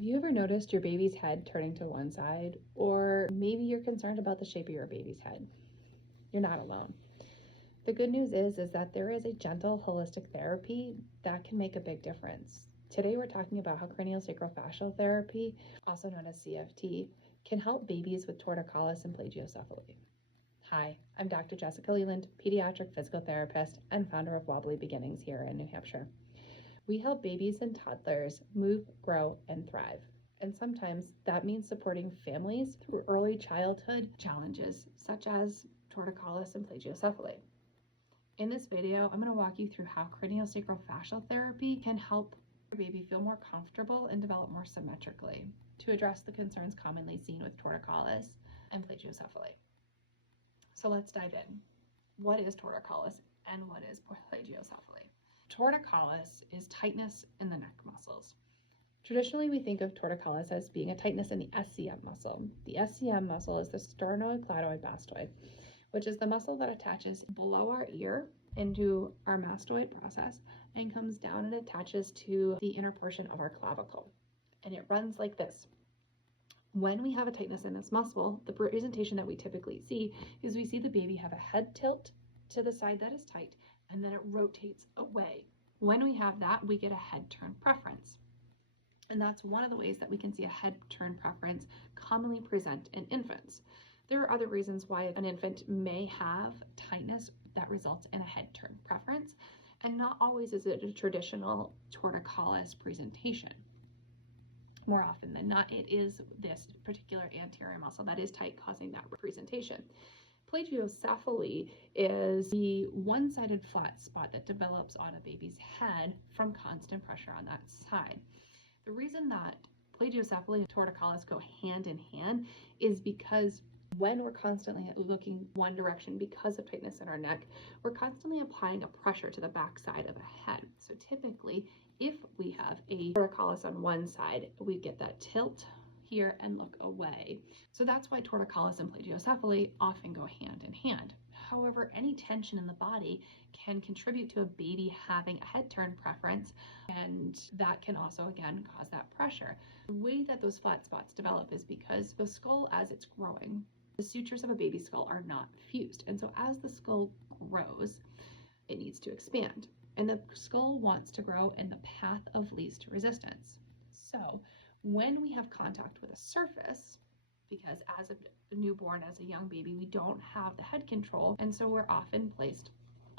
Have you ever noticed your baby's head turning to one side? Or maybe you're concerned about the shape of your baby's head. You're not alone. The good news is that there is a gentle holistic therapy that can make a big difference. Today we're talking about how craniosacral fascial therapy, also known as CFT, can help babies with torticollis and plagiocephaly. Hi, I'm Dr. Jessica Leland, pediatric physical therapist and founder of Wobbly Beginnings here in New Hampshire. We help babies and toddlers move, grow, and thrive. And sometimes that means supporting families through early childhood challenges such as torticollis and plagiocephaly. In this video, I'm going to walk you through how craniosacral fascial therapy can help your baby feel more comfortable and develop more symmetrically to address the concerns commonly seen with torticollis and plagiocephaly. So let's dive in. What is torticollis and what is plagiocephaly? Torticollis is tightness in the neck muscles. Traditionally, we think of torticollis as being a tightness in the SCM muscle. The SCM muscle is the sternocleidomastoid, which is the muscle that attaches below our ear into our mastoid process and comes down and attaches to the inner portion of our clavicle. And it runs like this. When we have a tightness in this muscle, the presentation that we typically see is we see the baby have a head tilt to the side that is tight, and then it rotates away. When we have that, we get a head turn preference. And that's one of the ways that we can see a head turn preference commonly present in infants. There are other reasons why an infant may have tightness that results in a head turn preference, and not always is it a traditional torticollis presentation. More often than not, it is this particular anterior muscle that is tight causing that presentation. Plagiocephaly is the one-sided flat spot that develops on a baby's head from constant pressure on that side. The reason that plagiocephaly and torticollis go hand in hand is because when we're constantly looking one direction because of tightness in our neck, we're constantly applying a pressure to the back side of a head. So typically, if we have a torticollis on one side, we get that tilt here and look away. So that's why torticollis and plagiocephaly often go hand in hand. However, any tension in the body can contribute to a baby having a head turn preference, and that can also again cause that pressure. The way that those flat spots develop is because the skull, as it's growing, the sutures of a baby's skull are not fused. And so as the skull grows, it needs to expand. And the skull wants to grow in the path of least resistance. So when we have contact with a surface, because as a newborn, as a young baby, we don't have the head control, and so we're often placed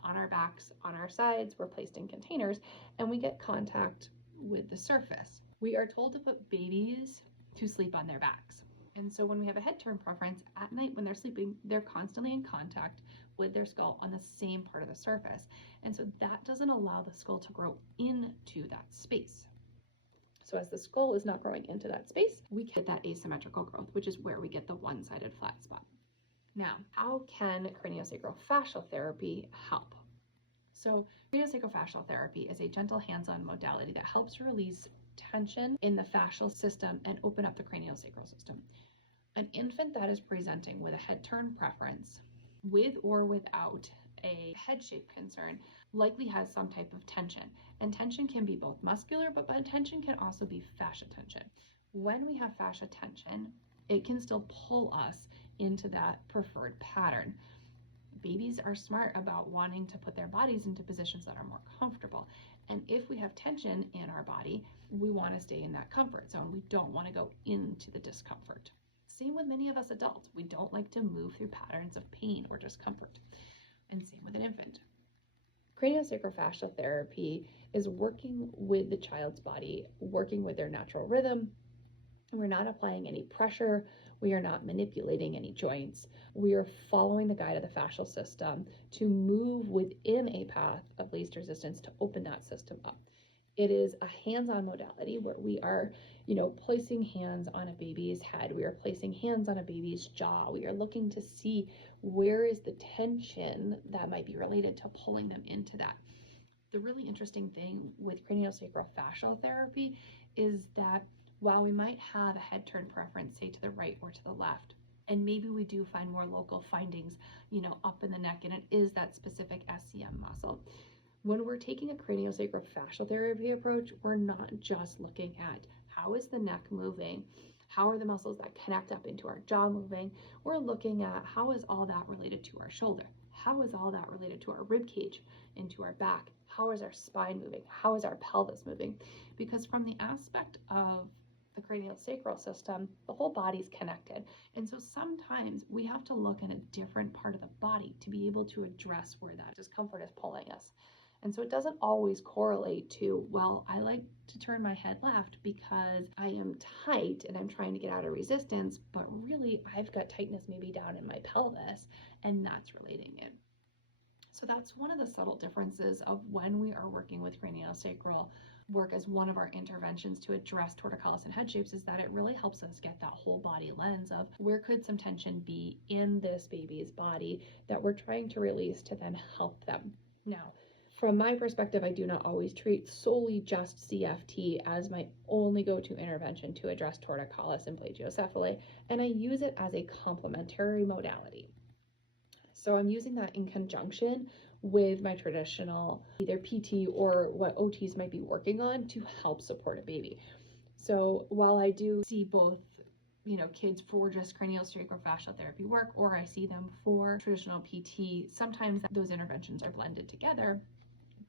on our backs, on our sides, we're placed in containers, and we get contact with the surface. We are told to put babies to sleep on their backs. And so when we have a head turn preference at night when they're sleeping, they're constantly in contact with their skull on the same part of the surface. And so that doesn't allow the skull to grow into that space. So as the skull is not growing into that space, we get that asymmetrical growth, which is where we get the one-sided flat spot. Now, how can craniosacral fascial therapy help? So craniosacral fascial therapy is a gentle hands-on modality that helps release tension in the fascial system and open up the craniosacral system. An infant that is presenting with a head turn preference, with or without a head shape concern, likely has some type of tension. And tension can be both muscular, but tension can also be fascia tension. When we have fascia tension, it can still pull us into that preferred pattern. Babies are smart about wanting to put their bodies into positions that are more comfortable. And if we have tension in our body, we want to stay in that comfort zone. We don't want to go into the discomfort. Same with many of us adults. We don't like to move through patterns of pain or discomfort. And same with an infant. Craniosacral fascial therapy is working with the child's body, working with their natural rhythm. We're not applying any pressure. We are not manipulating any joints. We are following the guide of the fascial system to move within a path of least resistance to open that system up. It is a hands-on modality where we are, placing hands on a baby's head. We are placing hands on a baby's jaw. We are looking to see where is the tension that might be related to pulling them into that. The really interesting thing with craniosacral fascial therapy is that while we might have a head turn preference, say to the right or to the left, and maybe we do find more local findings, up in the neck, and it is that specific SCM muscle. When we're taking a craniosacral fascial therapy approach, we're not just looking at how is the neck moving? How are the muscles that connect up into our jaw moving? We're looking at how is all that related to our shoulder? How is all that related to our rib cage, into our back? How is our spine moving? How is our pelvis moving? Because from the aspect of the craniosacral system, the whole body's connected. And so sometimes we have to look at a different part of the body to be able to address where that discomfort is pulling us. And so it doesn't always correlate to, well, I like to turn my head left because I am tight and I'm trying to get out of resistance, but really I've got tightness maybe down in my pelvis, and that's relating it. So that's one of the subtle differences of when we are working with craniosacral work as one of our interventions to address torticollis and head shapes, is that it really helps us get that whole body lens of where could some tension be in this baby's body that we're trying to release to then help them. Now, from my perspective, I do not always treat solely just CFT as my only go-to intervention to address torticollis and plagiocephaly, and I use it as a complementary modality. So I'm using that in conjunction with my traditional either PT or what OTs might be working on to help support a baby. So while I do see both, kids for just craniosacral fascial therapy work, or I see them for traditional PT, sometimes those interventions are blended together.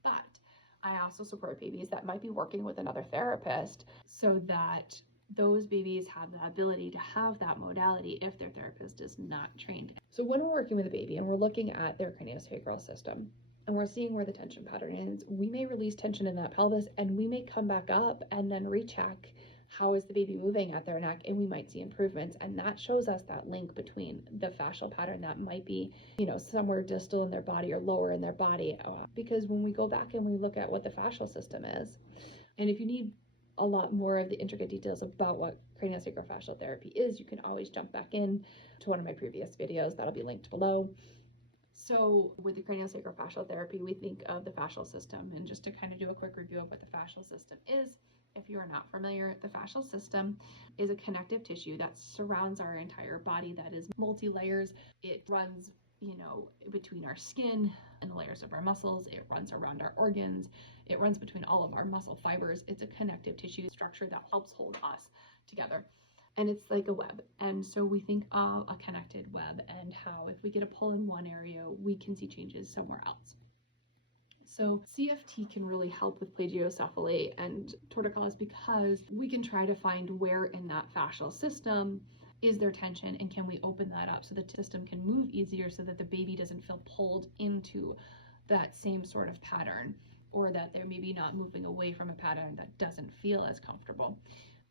But I also support babies that might be working with another therapist so that those babies have the ability to have that modality if their therapist is not trained. So when we're working with a baby and we're looking at their craniosacral system and we're seeing where the tension pattern is, we may release tension in that pelvis and we may come back up and then recheck how is the baby moving at their neck, and we might see improvements. And that shows us that link between the fascial pattern that might be, somewhere distal in their body or lower in their body. Because when we go back and we look at what the fascial system is, and if you need a lot more of the intricate details about what craniosacral fascial therapy is, you can always jump back in to one of my previous videos that'll be linked below. So with the craniosacral fascial therapy, we think of the fascial system, and just to kind of do a quick review of what the fascial system is, if you are not familiar, the fascial system is a connective tissue that surrounds our entire body that is multi-layers. It runs, between our skin and the layers of our muscles. It runs around our organs. It runs between all of our muscle fibers. It's a connective tissue structure that helps hold us together. And it's like a web. And so we think of a connected web and how if we get a pull in one area, we can see changes somewhere else. So CFT can really help with plagiocephaly and torticollis because we can try to find where in that fascial system is there tension, and can we open that up so the system can move easier so that the baby doesn't feel pulled into that same sort of pattern, or that they're maybe not moving away from a pattern that doesn't feel as comfortable.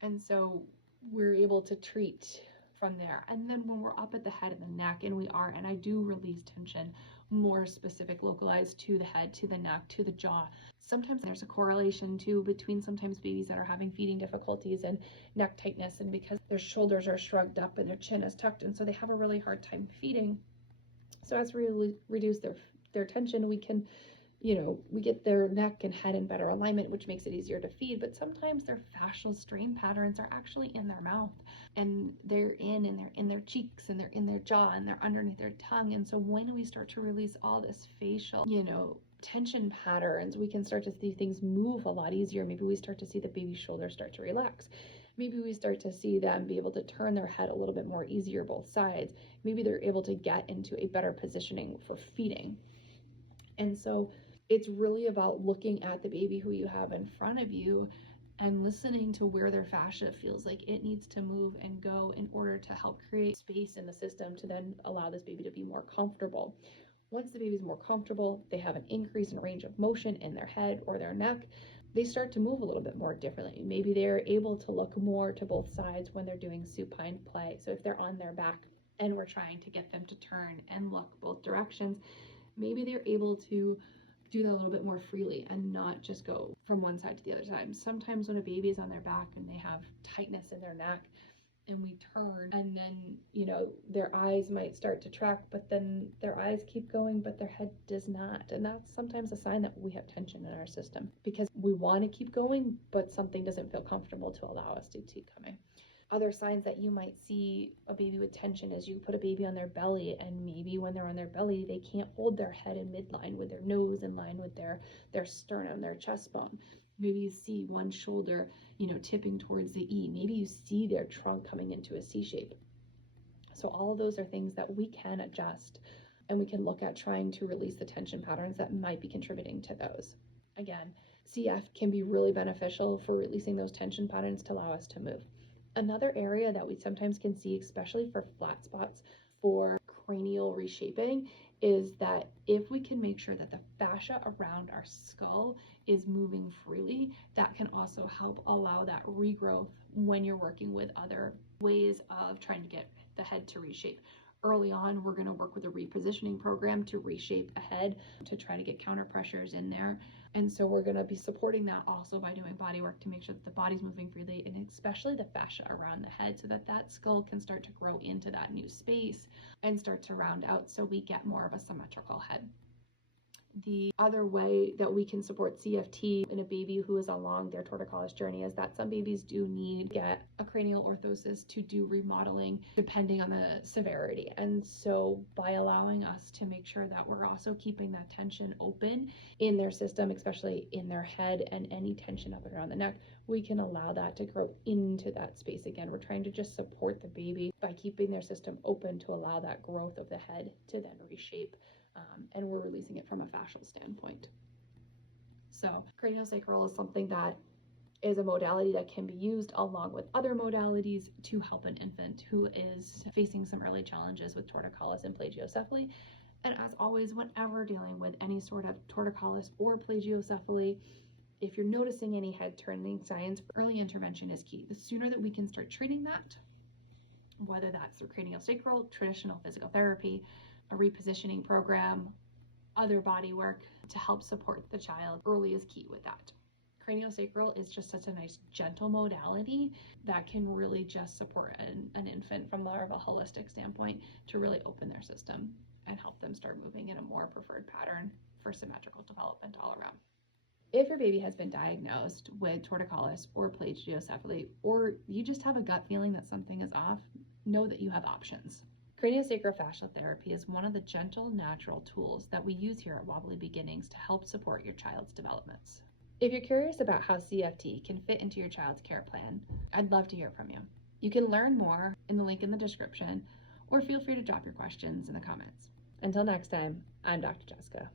And so we're able to treat from there. And then when we're up at the head and the neck, and I do release tension more specific, localized to the head, to the neck, to the jaw. Sometimes there's a correlation too between sometimes babies that are having feeding difficulties and neck tightness, and because their shoulders are shrugged up and their chin is tucked, and so they have a really hard time feeding. So as we reduce their tension, we can, we get their neck and head in better alignment, which makes it easier to feed. But sometimes their fascial strain patterns are actually in their mouth, and they're in their cheeks, and they're in their jaw, and they're underneath their tongue. And so when we start to release all this facial, tension patterns, we can start to see things move a lot easier. Maybe we start to see the baby's shoulders start to relax. Maybe we start to see them be able to turn their head a little bit more easier both sides. Maybe they're able to get into a better positioning for feeding. And so it's really about looking at the baby who you have in front of you and listening to where their fascia feels like it needs to move and go in order to help create space in the system to then allow this baby to be more comfortable. Once the baby's more comfortable, they have an increase in range of motion in their head or their neck. They start to move a little bit more differently. Maybe they're able to look more to both sides when they're doing supine play. So if they're on their back and we're trying to get them to turn and look both directions, maybe they're able to do that a little bit more freely and not just go from one side to the other side. Sometimes when a baby is on their back and they have tightness in their neck and we turn, and then, their eyes might start to track, but then their eyes keep going, but their head does not. And that's sometimes a sign that we have tension in our system because we want to keep going, but something doesn't feel comfortable to allow us to keep coming. Other signs that you might see a baby with tension is you put a baby on their belly, and maybe when they're on their belly, they can't hold their head in midline with their nose in line with their sternum, their chest bone. Maybe you see one shoulder, tipping towards the E. Maybe you see their trunk coming into a C shape. So all of those are things that we can adjust, and we can look at trying to release the tension patterns that might be contributing to those. Again, CF can be really beneficial for releasing those tension patterns to allow us to move. Another area that we sometimes can see, especially for flat spots for cranial reshaping, is that if we can make sure that the fascia around our skull is moving freely, that can also help allow that regrowth when you're working with other ways of trying to get the head to reshape. Early on, we're going to work with a repositioning program to reshape a head, to try to get counter pressures in there. And so we're going to be supporting that also by doing body work to make sure that the body's moving freely, and especially the fascia around the head, so that that skull can start to grow into that new space and start to round out so we get more of a symmetrical head. The other way that we can support CFT in a baby who is along their torticollis journey is that some babies do need to get a cranial orthosis to do remodeling depending on the severity. And so by allowing us to make sure that we're also keeping that tension open in their system, especially in their head, and any tension up around the neck, we can allow that to grow into that space again. We're trying to just support the baby by keeping their system open to allow that growth of the head to then reshape. And we're releasing it from a fascial standpoint. So craniosacral is something that is a modality that can be used along with other modalities to help an infant who is facing some early challenges with torticollis and plagiocephaly. And as always, whenever dealing with any sort of torticollis or plagiocephaly, if you're noticing any head turning signs, early intervention is key. The sooner that we can start treating that, whether that's through craniosacral, traditional physical therapy, a repositioning program, other body work to help support the child early is key with that. Craniosacral is just such a nice, gentle modality that can really just support an infant from more of a holistic standpoint to really open their system and help them start moving in a more preferred pattern for symmetrical development all around. If your baby has been diagnosed with torticollis or plagiocephaly, or you just have a gut feeling that something is off, know that you have options. Craniosacral Fascial Therapy is one of the gentle, natural tools that we use here at Wobbly Beginnings to help support your child's developments. If you're curious about how CFT can fit into your child's care plan, I'd love to hear from you. You can learn more in the link in the description, or feel free to drop your questions in the comments. Until next time, I'm Dr. Jessica.